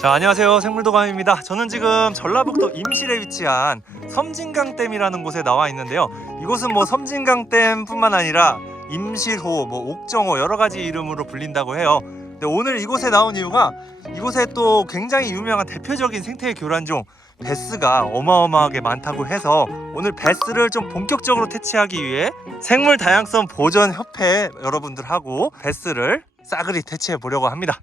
자, 안녕하세요. 생물도감입니다. 저는 지금 전라북도 임실에 위치한 섬진강댐이라는 곳에 나와 있는데요. 이곳은 뭐 섬진강댐뿐만 아니라 임실호, 뭐 옥정호 여러 가지 이름으로 불린다고 해요. 근데 오늘 이곳에 나온 이유가 이곳에 또 굉장히 유명한 대표적인 생태 교란종 베스가 어마어마하게 많다고 해서 오늘 베스를 좀 본격적으로 퇴치하기 위해 생물다양성 보전협회 여러분들하고 베스를 싸그리 퇴치해 보려고 합니다.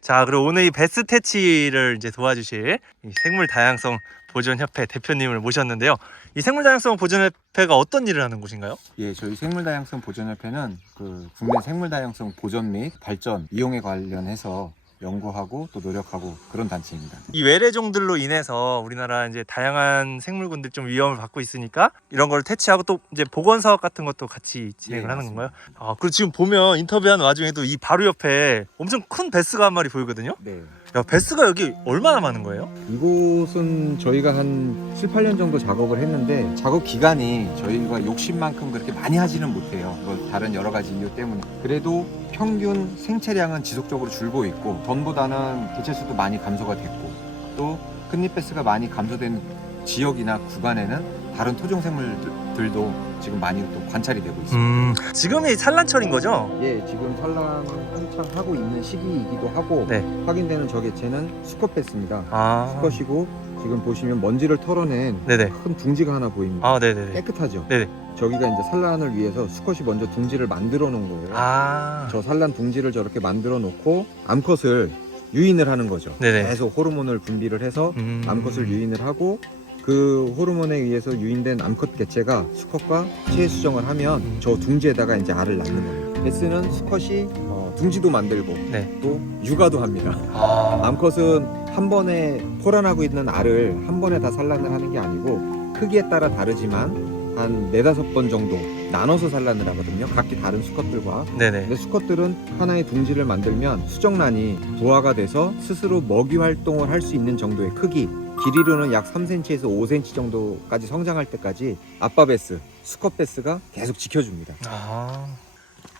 자, 그리고 오늘 이 베스 퇴치를 이제 도와주실 이 생물다양성 보존협회 대표님을 모셨는데요. 이 생물다양성 보존협회가 어떤 일을 하는 곳인가요? 예, 저희 생물다양성 보존협회는 국내 생물다양성 보존 및 발전, 이용에 관련해서 연구하고 또 노력하고 그런 단체입니다. 이 외래종들로 인해서 우리나라 이제 다양한 생물군들 좀 위험을 받고 있으니까 이런 걸 퇴치하고 또 이제 복원 사업 같은 것도 같이 진행을 하는 건가요? 아, 그리고 지금 보면 인터뷰하는 와중에도 이 바로 옆에 엄청 큰 베스가 한 마리 보이거든요. 네. 야, 베스가 여기 얼마나 많은 거예요? 이곳은 저희가 한 7, 8년 정도 작업을 했는데 작업 기간이 저희가 욕심만큼 그렇게 많이 하지는 못해요. 뭐 다른 여러 가지 이유 때문에. 그래도 평균 생체량은 지속적으로 줄고 있고 전보다는 개체수도 많이 감소가 됐고 또 큰잎베스가 많이 감소된 지역이나 구간에는 다른 토종생물들도 지금 많이 또 관찰이 되고 있습니다. 지금이 산란철인 거죠? 예, 지금 산란 한창 하고 있는 시기이기도 하고 네. 확인되는 저 개체는 수컷베스입니다. 아, 수컷이고 지금 보시면 먼지를 털어낸 네네. 큰 둥지가 하나 보입니다. 아, 네네네. 깨끗하죠? 네네. 저기가 이제 산란을 위해서 수컷이 먼저 둥지를 만들어 놓은 거예요. 아, 저 산란 둥지를 저렇게 만들어 놓고 암컷을 유인을 하는 거죠. 네네. 계속 호르몬을 분비를 해서 암컷을 유인을 하고 그 호르몬에 의해서 유인된 암컷 개체가 수컷과 체해 수정을 하면 저 둥지에다가 이제 알을 낳는 거예요. 베스는 수컷이 둥지도 만들고 네. 또 육아도 합니다. 아, 암컷은 한 번에 포란하고 있는 알을 한 번에 다 산란을 하는 게 아니고 크기에 따라 다르지만 한 4-5번 정도 나눠서 산란을 하거든요. 각기 다른 수컷들과. 네네. 근데 수컷들은 하나의 둥지를 만들면 수정란이 부화가 돼서 스스로 먹이 활동을 할 수 있는 정도의 크기, 길이로는 약 3cm에서 5cm 정도까지 성장할 때까지 아빠 베스, 수컷 베스가 계속 지켜줍니다. 아.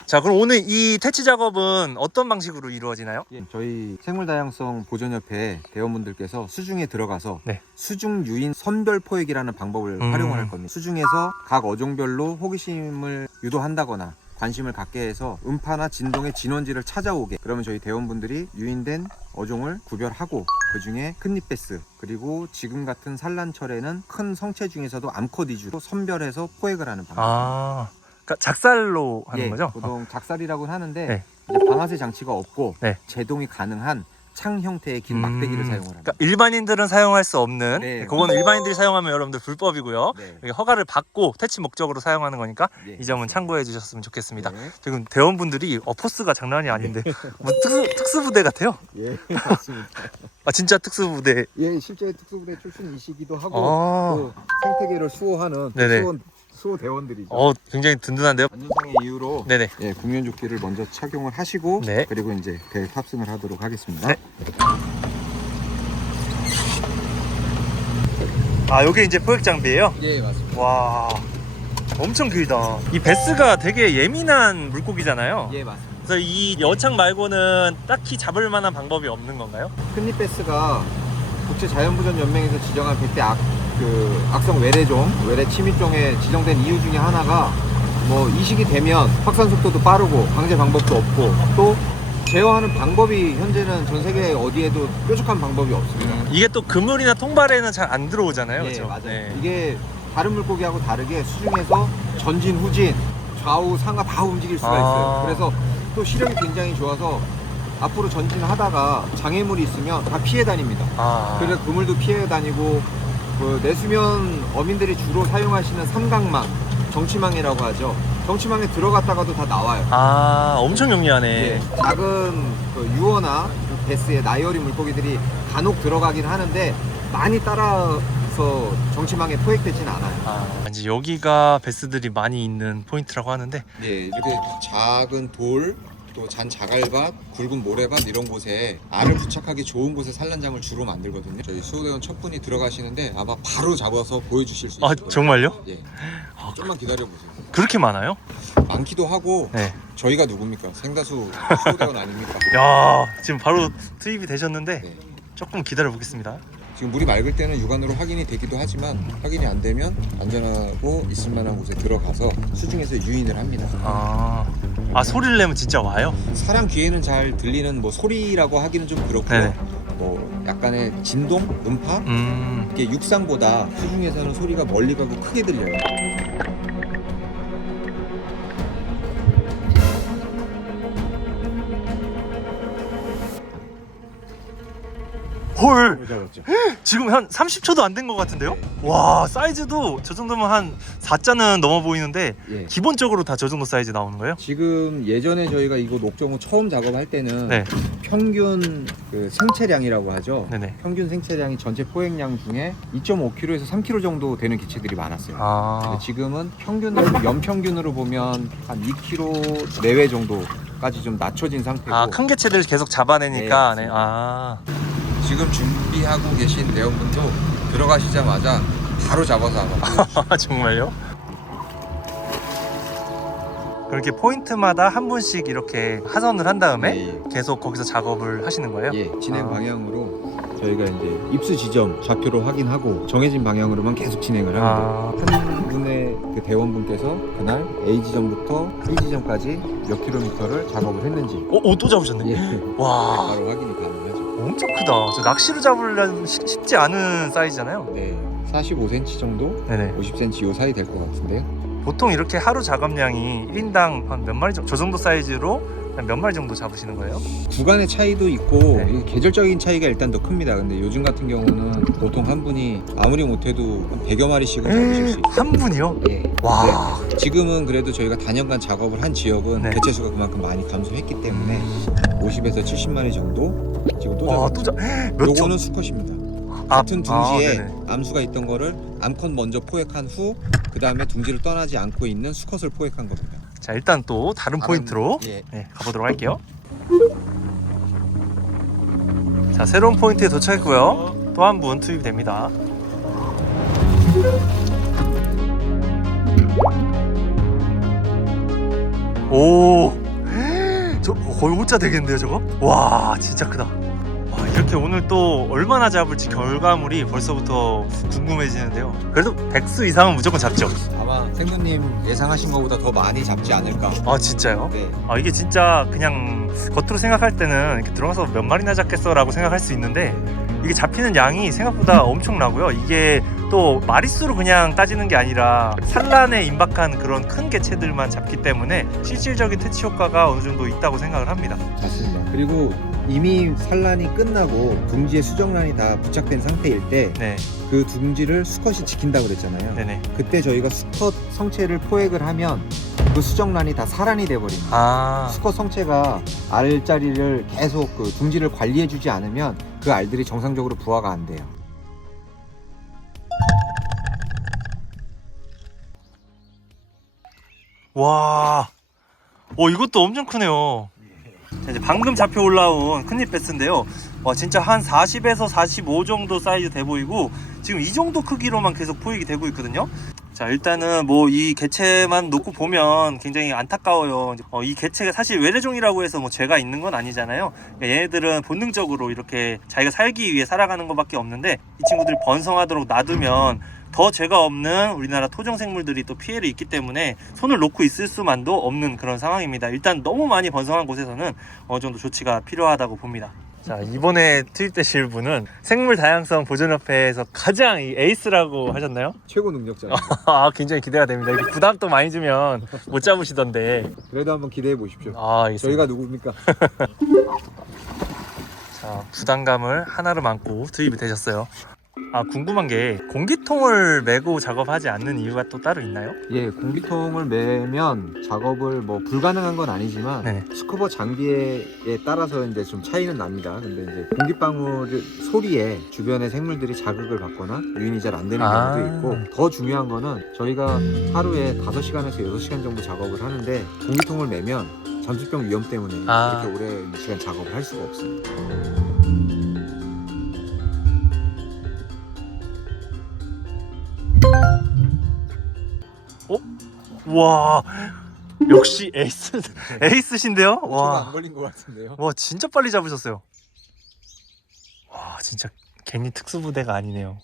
자, 그럼 오늘 이 퇴치 작업은 어떤 방식으로 이루어지나요? 저희 생물다양성 보존협회 대원분들께서 수중에 들어가서 네. 수중 유인 선별 포획이라는 방법을 활용을 할 겁니다. 수중에서 각 어종별로 호기심을 유도한다거나 관심을 갖게 해서 음파나 진동의 진원지를 찾아오게, 그러면 저희 대원분들이 유인된 어종을 구별하고 그 중에 큰잎베스 그리고 지금 같은 산란철에는 큰 성체 중에서도 암컷 위주로 선별해서 포획을 하는 방법. 아, 그러니까 작살로 하는 거죠? 보통 작살이라고 하는데 네. 이제 방아쇠 장치가 없고 네. 제동이 가능한 창 형태의 긴 막대기를 사용을 합니다. 그러니까 일반인들은 사용할 수 없는, 네. 그건 일반인들이 사용하면 여러분들 불법이고요. 네. 여기 허가를 받고 퇴치 목적으로 사용하는 거니까 네. 이 점은 참고해 주셨으면 좋겠습니다. 네. 지금 대원분들이 포스가 장난이 아닌데 뭐 특수부대 같아요? 예, 맞습니다. 아, 진짜 특수부대. 예, 실제 특수부대 출신이시기도 하고 아, 또 생태계를 수호하는 네네. 수호 대원들이죠. 굉장히 든든한데요? 안전상의 이유로 네네. 예, 국면조끼를 먼저 착용을 하시고 네. 그리고 이제 배에 탑승을 하도록 하겠습니다. 네. 아, 요게 이제 포획 장비예요? 예, 맞습니다. 와, 엄청 길다. 이 베스가 되게 예민한 물고기잖아요. 예, 맞습니다. 그래서 이 여창 말고는 딱히 잡을 만한 방법이 없는 건가요? 큰잎베스가 국제자연보전연맹에서 지정한 100대 악성 외래종, 외래 침입종에 지정된 이유 중에 하나가 뭐 이 시기 되면 확산 속도도 빠르고 방제 방법도 없고 또 제어하는 방법이 현재는 전 세계 어디에도 뾰족한 방법이 없습니다. 이게 또 그물이나 통발에는 잘 안 들어오잖아요. 예, 그렇죠? 맞아요. 이게 다른 물고기하고 다르게 수중에서 전진, 후진, 좌우, 상하 다 움직일 수가 있어요. 그래서 또 시력이 굉장히 좋아서 앞으로 전진하다가 장애물이 있으면 다 피해 다닙니다. 그래서 그물도 피해 다니고 그 내수면 어민들이 주로 사용하시는 삼각망, 정치망이라고 하죠. 정치망에 들어갔다가도 다 나와요. 아, 엄청 용이하네. 예, 작은 유어나 베스의 나이 어린 물고기들이 간혹 들어가긴 하는데 많이 따라서 정치망에 포획되지는 않아요. 이제 여기가 베스들이 많이 있는 포인트라고 하는데, 예, 이렇게 작은 돌 또 잔 자갈밭, 굵은 모래밭 이런 곳에 알을 부착하기 좋은 곳에 산란장을 주로 만들거든요. 저희 수호대원 첫 분이 들어가시는데 아마 바로 잡아서 보여주실 수 있을 아 거예요. 정말요? 예. 좀만 기다려보세요. 그렇게 많아요? 많기도 하고 네. 저희가 누굽니까? 생다수 수호대원 아닙니까? 야 지금 바로 투입이 되셨는데 네. 조금 기다려 보겠습니다. 지금 물이 맑을 때는 육안으로 확인이 되기도 하지만 확인이 안 되면 안전하고 있을 만한 곳에 들어가서 수중에서 유인을 합니다. 아 소리를 내면 진짜 와요? 사람 귀에는 잘 들리는 뭐 소리라고 하기는 좀 그렇고요. 네네. 뭐 약간의 진동, 음파 이게 육상보다 수중에서는 소리가 멀리 가고 크게 들려요. 헐 잡았죠. 지금 한 30초도 안 된 것 같은데요? 와 사이즈도 저 정도면 한 4자는 넘어 보이는데 예. 기본적으로 다 저 정도 사이즈 나오는 거예요? 지금 예전에 저희가 이곳 옥정호 처음 작업할 때는 네. 평균 그 생체량이라고 하죠. 네네. 평균 생체량이 전체 포획량 중에 2.5kg에서 3kg 정도 되는 기체들이 많았어요. 근데 지금은 평균으로 연평균으로 보면 한 2kg 내외 정도까지 좀 낮춰진 상태고 큰 개체들 계속 잡아내니까. 네, 네. 지금 준비하고 계신 내원분도 들어가시자마자 바로 잡아서 아마 정말요? 그렇게 포인트마다 한 분씩 이렇게 하선을 한 다음에 예, 계속 거기서 작업을 하시는 거예요? 예, 진행 방향으로 저희가 이제 입수 지점 좌표로 확인하고 정해진 방향으로만 계속 진행을 합니다. 한 분의 그 대원분께서 그날 A 지점부터 C 지점까지 몇 킬로미터를 작업을 했는지 또 잡으셨네. 예, 와 바로 확인이 가능하죠. 엄청 크다. 저 낚시로 잡으려면 쉽지 않은 사이즈잖아요. 네, 45cm 정도, 네네. 50cm 요 사이 될 것 같은데요. 보통 이렇게 하루 작업량이 1인당 한 몇 마리 정도, 저 정도 사이즈로 한 몇 마리 정도 잡으시는 거예요? 구간의 차이도 있고 네. 이 계절적인 차이가 일단 더 큽니다. 근데 요즘 같은 경우는 보통 한 분이 아무리 못해도 한 100여 마리씩은 잡으실 수 있어요. 한 분이요? 예. 와. 네. 지금은 그래도 저희가 단연간 작업을 한 지역은 네. 개체수가 그만큼 많이 감소했기 때문에 50에서 70마리 정도 지금 또 와, 잡았죠. 몇 초? 요거는 수컷입니다. 같은 둥지에 암수가 있던 거를 암컷 먼저 포획한 후 그 다음에 둥지를 떠나지 않고 있는 수컷을 포획한 겁니다. 자 일단 또 다른 포인트로 예. 네, 가보도록 할게요. 자 새로운 포인트에 도착했고요. 또 한 분 투입이 됩니다. 오, 저 거의 5자 되겠는데요 저거? 와 진짜 크다. 와, 이렇게 오늘 또 얼마나 잡을지 결과물이 벌써부터 궁금해지는데요. 그래도 100수 이상은 무조건 잡죠. 아마 생도님 예상하신 것보다 더 많이 잡지 않을까. 아 진짜요? 네. 이게 진짜 그냥 겉으로 생각할 때는 이렇게 들어가서 몇 마리나 잡겠어 라고 생각할 수 있는데 이게 잡히는 양이 생각보다 엄청나고요. 이게 또 마리수로 그냥 따지는 게 아니라 산란에 임박한 그런 큰 개체들만 잡기 때문에 실질적인 퇴치 효과가 어느 정도 있다고 생각을 합니다. 맞습니다. 그리고 이미 산란이 끝나고 둥지에 수정란이 다 부착된 상태일 때 네, 그 둥지를 수컷이 지킨다고 그랬잖아요. 네네. 그때 저희가 수컷 성체를 포획을 하면 그 수정란이 다 사란이 돼버립니다. 수컷 성체가 알자리를 계속 그 둥지를 관리해주지 않으면 그 알들이 정상적으로 부화가 안 돼요. 와, 이것도 엄청 크네요. 자, 이제 방금 잡혀 올라온 큰잎 베스인데요. 와, 진짜 한 40에서 45 정도 사이즈 돼 보이고 지금 이 정도 크기로만 계속 포획이 되고 있거든요. 자, 일단은 뭐 이 개체만 놓고 보면 굉장히 안타까워요. 이 개체가 사실 외래종이라고 해서 뭐 죄가 있는 건 아니잖아요. 그러니까 얘네들은 본능적으로 이렇게 자기가 살기 위해 살아가는 것밖에 없는데 이 친구들이 번성하도록 놔두면 더 죄가 없는 우리나라 토종 생물들이 또 피해를 입기 때문에 손을 놓고 있을 수만도 없는 그런 상황입니다. 일단 너무 많이 번성한 곳에서는 어느 정도 조치가 필요하다고 봅니다. 자, 이번에 투입되실 분은 생물 다양성 보존협회에서 가장 이 에이스라고 하셨나요? 최고 능력자입니다. 굉장히 기대가 됩니다. 이게 부담 또 많이 주면 못 잡으시던데. 그래도 한번 기대해 보십시오. 알겠습니다. 저희가 누굽니까? 자, 부담감을 하나로 안고 투입이 되셨어요. 궁금한 게 공기통을 메고 작업하지 않는 이유가 또 따로 있나요? 예, 공기통을 매면 작업을 뭐 불가능한 건 아니지만 네. 스쿠버 장비에 따라서 이제 좀 차이는 납니다. 근데 이제 공기방울 소리에 주변의 생물들이 자극을 받거나 유인이 잘 안 되는 경우도 있고 더 중요한 거는 저희가 하루에 5시간에서 6시간 정도 작업을 하는데 공기통을 매면 전투병 위험 때문에 아. 이렇게 오래 이 시간 작업을 할 수가 없어요. 와, 역시 에이스신데요? 안 와, 걸린 것 같은데요. 와 진짜 빨리 잡으셨어요. 와, 진짜 괜히 특수부대가 아니네요.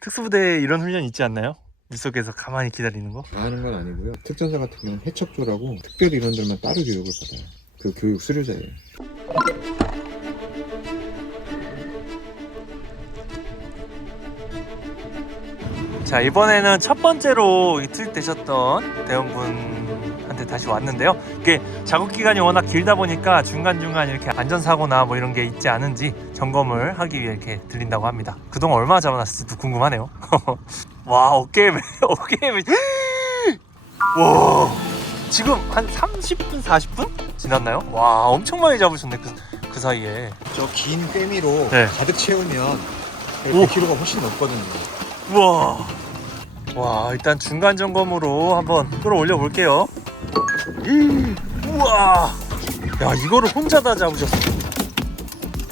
특수부대에 이런 훈련 있지 않나요? 물속에서 가만히 기다리는 거? 다 하는 건 아니고요. 특전사 같은 경우는 해척조라고 특별 인원들만 따로 교육을 받아요. 그 교육 수료자예요. 자, 이번에는 첫 번째로 투입되셨던 대원군한테 다시 왔는데요. 이게 작업 기간이 워낙 길다 보니까 중간중간 이렇게 안전사고나 뭐 이런 게 있지 않은지 점검을 하기 위해 이렇게 들린다고 합니다. 그동안 얼마나 잡아놨을지도 궁금하네요. 와, 어깨에 와, 지금 한 30분, 40분 지났나요? 와, 엄청 많이 잡으셨네, 그 사이에. 저 긴 꿰미로 네. 가득 채우면 오. 100kg가 훨씬 넘거든요. 우와. 와, 일단 중간 점검으로 한번 끌어올려 볼게요. 우와. 야, 이거를 혼자 다 잡으셨어.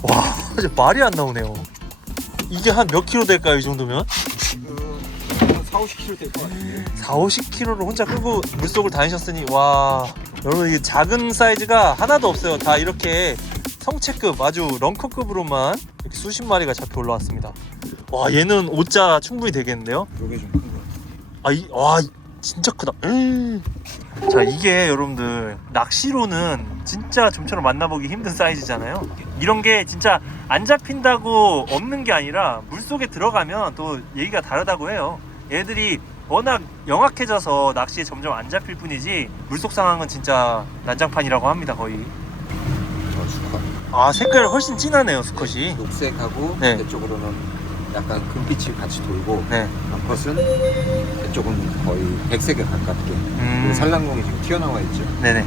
와, 이제 말이 안 나오네요. 이게 한 몇 킬로 될까요, 이 정도면? 지금 4, 50kg 될 것 같은데요. 4, 50킬로를 혼자 끌고 물속을 다니셨으니, 와. 여러분, 이 작은 사이즈가 하나도 없어요. 다 이렇게 성체급, 아주 런커급으로만 이렇게 수십 마리가 잡혀 올라왔습니다. 와, 얘는 5자 충분히 되겠는데요? 요게 좀 큰 것 같아요. 와, 진짜 크다. 자, 이게 여러분들 낚시로는 진짜 좀처럼 만나보기 힘든 사이즈잖아요. 이런 게 진짜 안 잡힌다고 없는 게 아니라 물속에 들어가면 또 얘기가 다르다고 해요. 얘들이 워낙 영악해져서 낚시에 점점 안 잡힐 뿐이지 물속 상황은 진짜 난장판이라고 합니다, 거의. 저 수컷. 아, 색깔 훨씬 진하네요, 수컷이. 녹색하고 네. 이쪽으로는 약간 금빛이 같이 돌고 네. 암컷은 이쪽은 거의 백색에 가깝게 그리고 살랑공이 지금 튀어나와 있죠. 네네.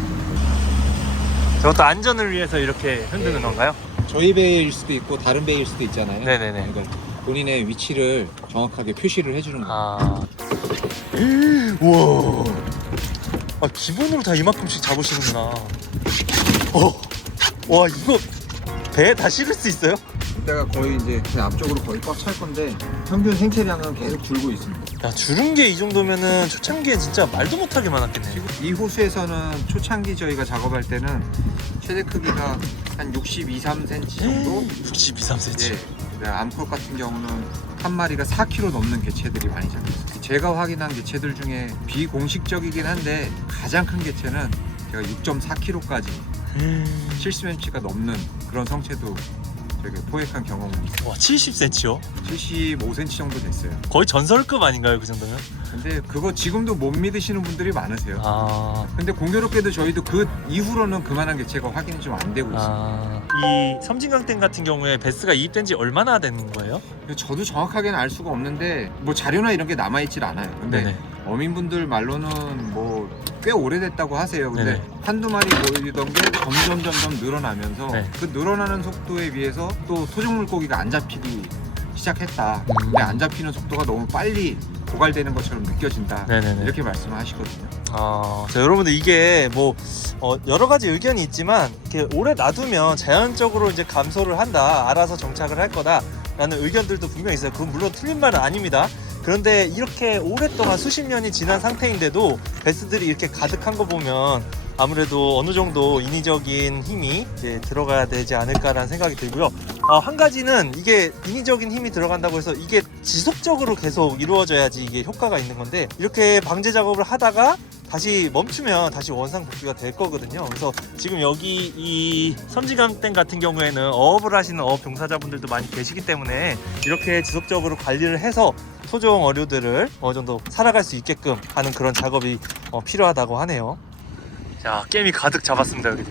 저것도 안전을 위해서 이렇게 흔드는 건가요? 저희 배일 수도 있고 다른 배일 수도 있잖아요. 네네네. 그러니까 본인의 위치를 정확하게 표시를 해주는 거예요. 아. 우와. 아, 기본으로 다 이만큼씩 잡으시는구나. 와, 이거 배에 다 실을 수 있어요? 이때가 거의 이제 그 앞쪽으로 거의 꽉 찰 건데 평균 생체량은 계속 줄고 있습니다. 야, 줄은 게 이 정도면은 초창기엔 진짜 말도 못하게 많았겠네. 지금 이 호수에서는 초창기 저희가 작업할 때는 최대 크기가 한 62, 3cm 정도. 62, 3cm. 네. 암컷 같은 경우는 한 마리가 4kg 넘는 개체들이 많이 잡혔어요. 제가 확인한 개체들 중에 비공식적이긴 한데 가장 큰 개체는 제가 6.4kg까지 70cm가 넘는 그런 성체도 저희가 포획한 경험이 있어요. 와, 70cm요? 75cm 정도 됐어요. 거의 전설급 아닌가요, 그 정도면? 근데 그거 지금도 못 믿으시는 분들이 많으세요. 아. 근데 공교롭게도 저희도 그 이후로는 그만한 개체가 확인이 좀 안 되고 있어요. 이 섬진강댐 같은 경우에 베스가 이입된 지 얼마나 된 거예요? 저도 정확하게는 알 수가 없는데 뭐 자료나 이런 게 남아있질 않아요. 근데 네네. 어민분들 말로는 뭐 꽤 오래됐다고 하세요. 근데 네네. 한두 마리 모이던 게 점점 늘어나면서 네. 그 늘어나는 속도에 비해서 또 토종 물고기가 안 잡히기 시작했다. 근데 안 잡히는 속도가 너무 빨리 고갈되는 것처럼 느껴진다. 네네네. 이렇게 말씀을 하시거든요. 자, 여러분들 이게 뭐 여러 가지 의견이 있지만 이렇게 오래 놔두면 자연적으로 이제 감소를 한다, 알아서 정착을 할 거다라는 의견들도 분명히 있어요. 그건 물론 틀린 말은 아닙니다. 그런데 이렇게 오랫동안 수십 년이 지난 상태인데도 베스들이 이렇게 가득한 거 보면 아무래도 어느 정도 인위적인 힘이 이제 들어가야 되지 않을까라는 생각이 들고요. 한 가지는 이게 인위적인 힘이 들어간다고 해서 이게 지속적으로 계속 이루어져야지 이게 효과가 있는 건데, 이렇게 방제 작업을 하다가 다시 멈추면 다시 원상 복귀가 될 거거든요. 그래서 지금 여기 이 섬진강댐 같은 경우에는 어업을 하시는 어업 종사자분들도 많이 계시기 때문에 이렇게 지속적으로 관리를 해서 토종 어류들을 어느 정도 살아갈 수 있게끔 하는 그런 작업이 필요하다고 하네요. 자, 깨미 가득 잡았습니다, 여기.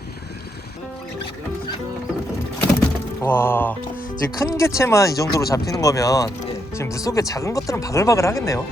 와, 지금 큰 개체만 이 정도로 잡히는 거면 지금 물속에 작은 것들은 바글바글 하겠네요.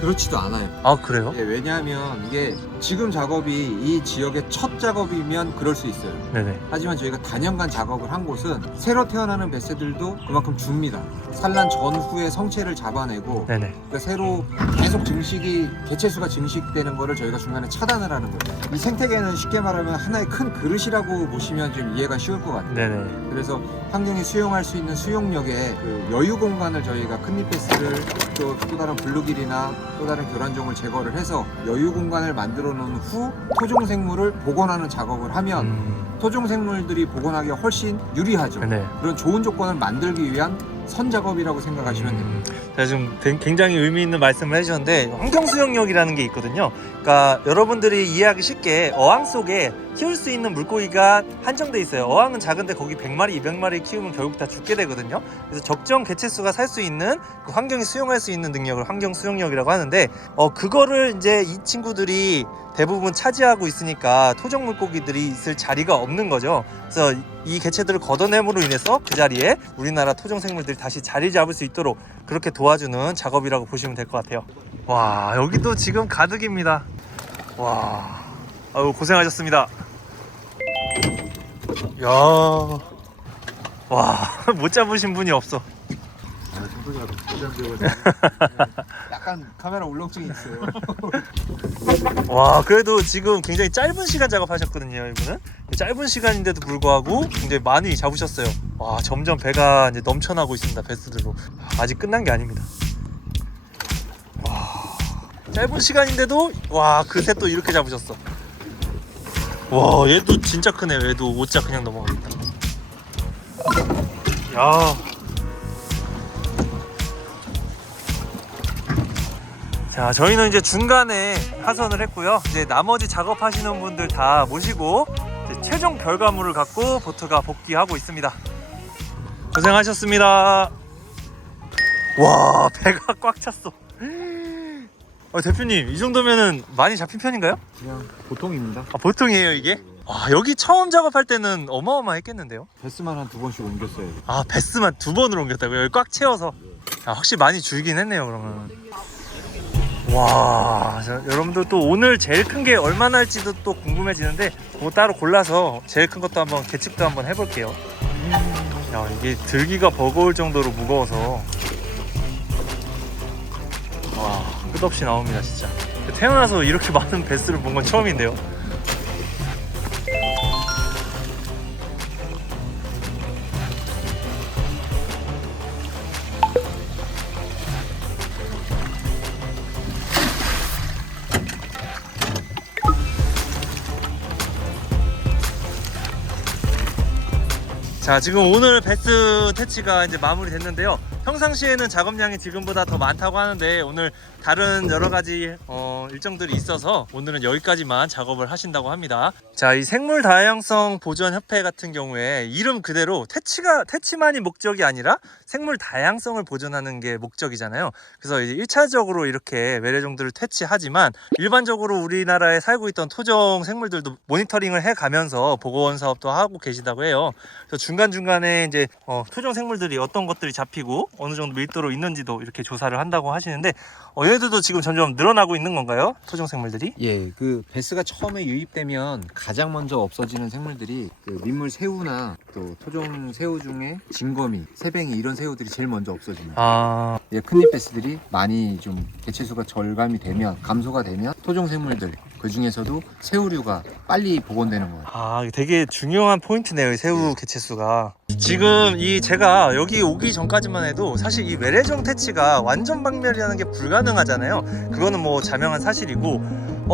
그렇지도 않아요. 아 그래요? 예, 왜냐하면 이게 지금 작업이 이 지역의 첫 작업이면 그럴 수 있어요. 네네. 하지만 저희가 단연간 작업을 한 곳은 새로 태어나는 뱃새들도 그만큼 줍니다. 산란 전후에 성체를 잡아내고 네네. 그러니까 새로 계속 증식이 개체수가 증식되는 거를 저희가 중간에 차단을 하는 거예요. 이 생태계는 쉽게 말하면 하나의 큰 그릇이라고 보시면 좀 이해가 쉬울 것 같아요. 네네. 그래서 환경이 수용할 수 있는 수용력에 그 여유 공간을 저희가 큰잎베스를 또 다른 블루길이나 또 다른 교란종을 제거를 해서 여유 공간을 만들어 놓은 후 토종 생물을 복원하는 작업을 하면 토종 생물들이 복원하기가 훨씬 유리하죠. 네. 그런 좋은 조건을 만들기 위한 선 작업이라고 생각하시면 됩니다. 제가 지금 굉장히 의미 있는 말씀을 해주셨는데 환경 수용력이라는 게 있거든요. 그러니까 여러분들이 이해하기 쉽게 어항 속에 키울 수 있는 물고기가 한정돼 있어요. 어항은 작은데 거기 100마리, 200마리 키우면 결국 다 죽게 되거든요. 그래서 적정 개체수가 살 수 있는 그 환경이 수용할 수 있는 능력을 환경 수용력이라고 하는데 그거를 이제 이 친구들이 대부분 차지하고 있으니까 토종 물고기들이 있을 자리가 없는 거죠. 그래서 이 개체들을 걷어냄으로 인해서 그 자리에 우리나라 토종 생물들이 다시 자리 잡을 수 있도록 그렇게 도와주는 작업이라고 보시면 될 것 같아요. 와, 여기도 지금 가득입니다. 와, 아유 고생하셨습니다. 야, 와, 못 잡으신 분이 없어. 약간 카메라 울렁증이 있어요. 와, 그래도 지금 굉장히 짧은 시간 작업하셨거든요, 이분은. 짧은 시간인데도 불구하고 굉장히 많이 잡으셨어요. 와, 점점 배가 이제 넘쳐나고 있습니다, 베스들로. 아직 끝난 게 아닙니다. 와, 짧은 시간인데도 와, 그새 또 이렇게 잡으셨어. 와, 얘도 진짜 크네요. 얘도 5자 그냥 넘어갑니다. 야. 자, 저희는 이제 중간에 하선을 했고요. 이제 나머지 작업하시는 분들 다 모시고 이제 최종 결과물을 갖고 보트가 복귀하고 있습니다. 고생하셨습니다. 와, 배가 꽉 찼어. 대표님, 이 정도면은 많이 잡힌 편인가요? 그냥 보통입니다. 아, 보통이에요 이게? 와, 여기 처음 작업할 때는 어마어마했겠는데요? 베스만 한 2번씩 옮겼어요. 아, 베스만 2번으로 옮겼다고요? 여기 꽉 채워서. 아, 확실히 많이 줄긴 했네요 그러면. 와, 여러분들 또 오늘 제일 큰 게 얼마나 할지도 또 궁금해지는데 그거 따로 골라서 제일 큰 것도 한번 계측도 한번 해볼게요. 야, 이게 들기가 버거울 정도로 무거워서 와, 끝없이 나옵니다 진짜. 태어나서 이렇게 많은 베스를 본 건 처음인데요. 자, 지금 오늘 베스 퇴치가 이제 마무리됐는데요. 평상시에는 작업량이 지금보다 더 많다고 하는데 오늘 다른 여러 가지 일정들이 있어서 오늘은 여기까지만 작업을 하신다고 합니다. 자, 이 생물 다양성 보전 협회 같은 경우에 이름 그대로 퇴치만이 목적이 아니라 생물 다양성을 보존하는 게 목적이잖아요. 그래서 이제 1차적으로 이렇게 외래종들을 퇴치하지만 일반적으로 우리나라에 살고 있던 토종 생물들도 모니터링을 해 가면서 보건 사업도 하고 계시다고 해요. 그래서 중간중간에 이제 토종 생물들이 어떤 것들이 잡히고 어느 정도 밀도로 있는지도 이렇게 조사를 한다고 하시는데 얘들도 지금 점점 늘어나고 있는 건가요? 토종 생물들이? 예, 그 베스가 처음에 유입되면 가장 먼저 없어지는 생물들이 그 민물 새우나 또 토종 새우 중에 진거미, 새뱅이 이런 새우들이 제일 먼저 없어집니다. 아, 예, 큰잎 베스들이 많이 좀 개체수가 절감이 되면 감소가 되면 토종 생물들 그 중에서도 새우류가 빨리 복원되는 거예요. 아, 되게 중요한 포인트네요, 이 새우 개체수가. 지금 제가 여기 오기 전까지만 해도 사실 이 외래종 퇴치가 완전 박멸이라는 게 불가능하잖아요. 그거는 뭐 자명한 사실이고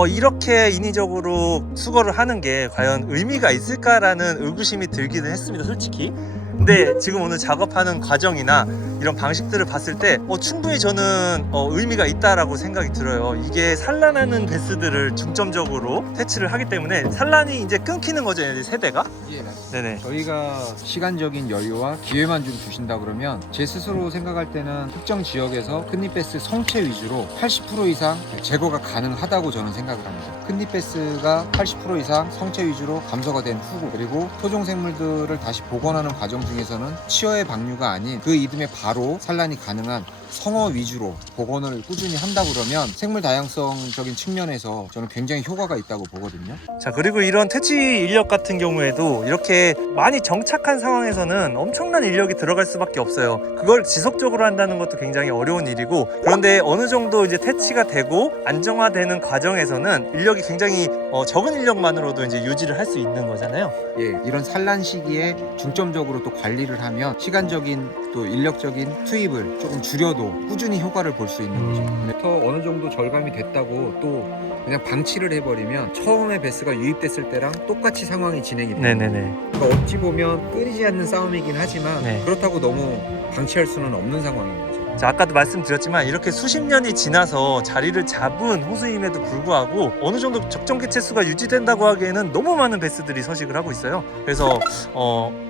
이렇게 인위적으로 수거를 하는 게 과연 의미가 있을까라는 의구심이 들기는 했습니다, 솔직히. 근데 지금 오늘 작업하는 과정이나 이런 방식들을 봤을 때 충분히 저는 의미가 있다라고 생각이 들어요. 이게 산란하는 베스들을 중점적으로 퇴치를 하기 때문에 산란이 이제 끊기는 거죠, 얘네 세대가. 예, 맞습니다. 네네. 저희가 시간적인 여유와 기회만 좀 주신다 그러면 제 스스로 생각할 때는 특정 지역에서 큰잎 베스 성체 위주로 80% 이상 제거가 가능하다고 저는 생각을 합니다. 큰잎 베스가 80% 이상 성체 위주로 감소가 된 후고, 그리고 토종 생물들을 다시 복원하는 과정 중에서는 치어의 방류가 아닌 그 이듬해 바로 산란이 가능한 성어 위주로 복원을 꾸준히 한다 그러면 생물 다양성적인 측면에서 저는 굉장히 효과가 있다고 보거든요. 자, 그리고 이런 퇴치 인력 같은 경우에도 이렇게 많이 정착한 상황에서는 엄청난 인력이 들어갈 수밖에 없어요. 그걸 지속적으로 한다는 것도 굉장히 어려운 일이고, 그런데 어느 정도 이제 퇴치가 되고 안정화되는 과정에서는 인력이 굉장히 적은 인력만으로도 이제 유지를 할 수 있는 거잖아요. 예, 이런 산란 시기에 중점적으로 또 관리를 하면 시간적인 또 인력적인 투입을 조금 줄여도 꾸준히 효과를 볼 수 있는 거죠. 근데 더 어느 정도 절감이 됐다고 또 그냥 방치를 해버리면 처음에 베스가 유입됐을 때랑 똑같이 상황이 진행이 돼요. 네네네. 그러니까 어찌 보면 끊이지 않는 싸움이긴 하지만 네. 그렇다고 너무 방치할 수는 없는 상황인 거죠. 자, 아까도 말씀드렸지만 이렇게 수십 년이 지나서 자리를 잡은 호수임에도 불구하고 어느 정도 적정 개체수가 유지된다고 하기에는 너무 많은 베스들이 서식을 하고 있어요. 그래서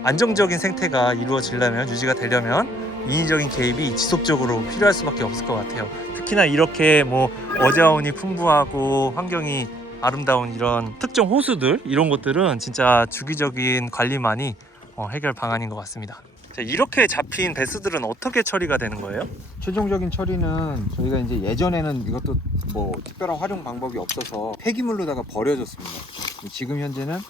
안정적인 생태가 이루어지려면, 유지가 되려면 인위적인 개입이 지속적으로 필요할 수밖에 없을 것 같아요. 특히나 이렇게 뭐 어자운이 풍부하고 환경이 아름다운 이런 특정 호수들, 이런 것들은 진짜 주기적인 관리만이 해결 방안인 것 같습니다. 자, 이렇게 잡힌 베스들은 어떻게 처리가 되는 거예요? 최종적인 처리는 저희가 이제 예전에는 이것도 뭐 특별한 활용 방법이 없어서 폐기물로다가 버려졌습니다. 지금 현재는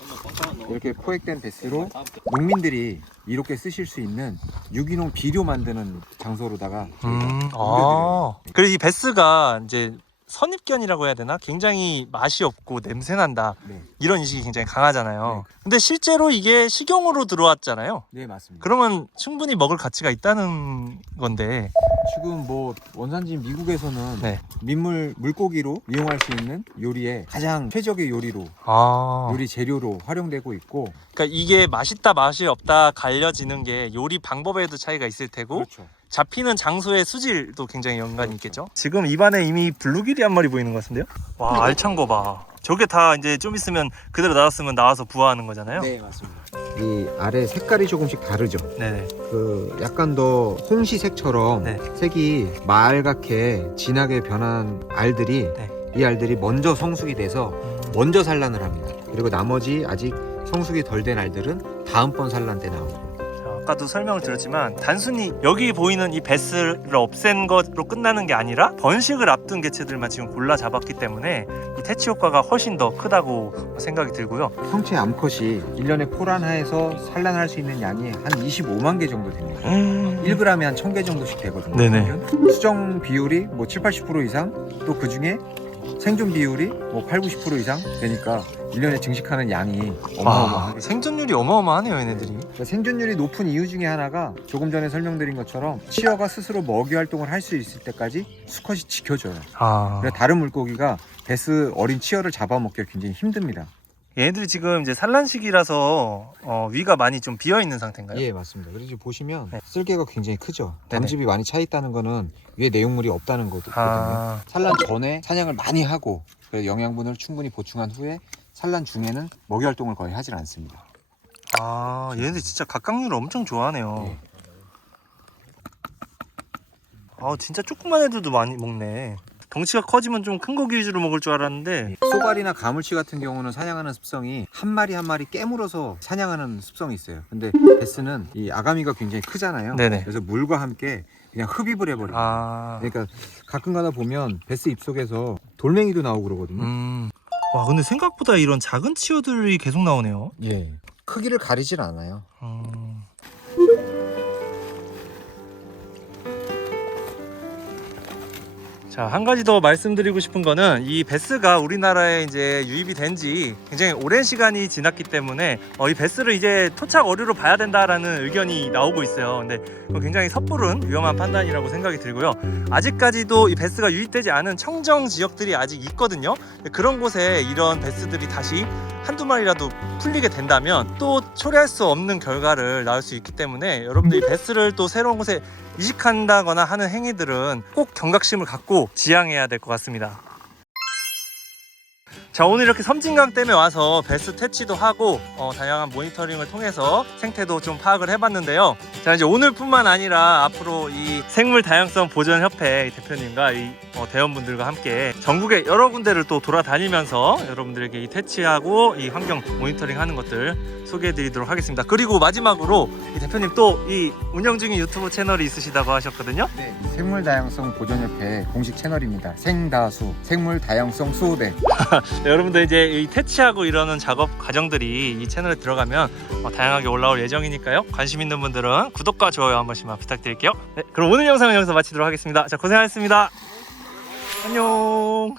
이렇게 포획된 베스로 농민들이 이렇게 쓰실 수 있는 유기농 비료 만드는 장소로다가 옮겨드려요. 그리고 이 베스가 이제 선입견이라고 해야 되나? 굉장히 맛이 없고 냄새 난다, 네, 이런 인식이 굉장히 강하잖아요. 네. 근데 실제로 이게 식용으로 들어왔잖아요. 네, 맞습니다. 그러면 충분히 먹을 가치가 있다는 건데. 지금 뭐 원산지인 미국에서는 네. 민물 물고기로 이용할 수 있는 요리에 가장 최적의 요리로 요리 재료로 활용되고 있고. 그러니까 이게 맛있다 맛이 없다 갈려지는 게 요리 방법에도 차이가 있을 테고, 그렇죠. 잡히는 장소의 수질도 굉장히 연관이 있겠죠. 지금 입안에 이미 블루길이 한 마리 보이는 것 같은데요? 와, 알찬 거 봐. 저게 다 이제 좀 있으면 그대로 나왔으면 나와서 부화하는 거잖아요. 네, 맞습니다. 이 아래 색깔이 조금씩 다르죠. 네네. 그 약간 더 홍시색처럼 네. 색이 말갛게 진하게 변한 알들이, 네. 이 알들이 먼저 성숙이 돼서 먼저 산란을 합니다. 그리고 나머지 아직 성숙이 덜 된 알들은 다음번 산란 때 나오고. 아까도 설명을 드렸지만 단순히 여기 보이는 이 베스를 없앤 것으로 끝나는 게 아니라 번식을 앞둔 개체들만 지금 골라 잡았기 때문에 이 퇴치 효과가 훨씬 더 크다고 생각이 들고요. 성체 암컷이 1년에 포 하나에서 산란할 수 있는 양이 한 25만 개 정도 됩니다. 1g에 한 1000개 정도씩 되거든요. 네네. 평균. 수정 비율이 뭐 7-80% 이상, 또 그 중에 생존 비율이 뭐 8-90% 이상 되니까 1년에 증식하는 양이 어마어마하게. 생존율이 어마어마하네요, 얘네들이. 그러니까 생존율이 높은 이유 중에 하나가 조금 전에 설명드린 것처럼 치어가 스스로 먹이 활동을 할 수 있을 때까지 수컷이 지켜줘요. 그래서 다른 물고기가 베스 어린 치어를 잡아먹기가 굉장히 힘듭니다. 얘네들이 지금 이제 산란 시기라서 위가 많이 좀 비어 있는 상태인가요? 예, 맞습니다. 그래서 보시면 네. 쓸개가 굉장히 크죠. 네네. 담즙이 많이 차 있다는 거는 위에 내용물이 없다는 거거든요. 산란 전에 사냥을 많이 하고 그래서 영양분을 충분히 보충한 후에 산란 중에는 먹이 활동을 거의 하질 않습니다. 얘네들 진짜 각각류를 엄청 좋아하네요. 네. 진짜 조그만 애들도 많이 먹네. 덩치가 커지면 좀 큰 고기 위주로 먹을 줄 알았는데. 쏘가리나 가물치 같은 경우는 사냥하는 습성이 한 마리 한 마리 깨물어서 사냥하는 습성이 있어요. 근데 베스는 이 아가미가 굉장히 크잖아요. 네네. 그래서 물과 함께 그냥 흡입을 해버려요. 그러니까 가끔가다 보면 베스 입속에서 돌멩이도 나오고 그러거든요. 와, 근데 생각보다 이런 작은 치어들이 계속 나오네요. 예. 크기를 가리질 않아요. 자, 한 가지 더 말씀드리고 싶은 거는 이 베스가 우리나라에 이제 유입이 된 지 굉장히 오랜 시간이 지났기 때문에 이 베스를 이제 토착 어류로 봐야 된다라는 의견이 나오고 있어요. 근데 그거 굉장히 섣부른 위험한 판단이라고 생각이 들고요. 아직까지도 이 베스가 유입되지 않은 청정 지역들이 아직 있거든요. 그런 곳에 이런 베스들이 다시 한두 마리라도 풀리게 된다면 또 초래할 수 없는 결과를 낳을 수 있기 때문에 여러분들이 베스를 또 새로운 곳에 이식한다거나 하는 행위들은 꼭 경각심을 갖고 지양해야 될 것 같습니다. 자, 오늘 이렇게 섬진강댐에 와서 배스 퇴치도 하고 다양한 모니터링을 통해서 생태도 좀 파악을 해봤는데요. 자, 이제 오늘뿐만 아니라 앞으로 이 생물 다양성 보전 협회 대표님과 이 대원분들과 함께 전국의 여러 군데를 또 돌아다니면서 여러분들에게 이 퇴치하고 이 환경 모니터링 하는 것들 소개해드리도록 하겠습니다. 그리고 마지막으로 이 대표님 또 이 운영 중인 유튜브 채널이 있으시다고 하셨거든요. 네, 생물 다양성 보존협회 공식 채널입니다. 생다수 생물 다양성 수호대. 네, 여러분들 이제 이 퇴치하고 이러는 작업 과정들이 이 채널에 들어가면 다양하게 올라올 예정이니까요. 관심 있는 분들은 구독과 좋아요 한 번씩만 부탁드릴게요. 네, 그럼 오늘 영상은 여기서 마치도록 하겠습니다. 자, 고생하셨습니다. 안녕.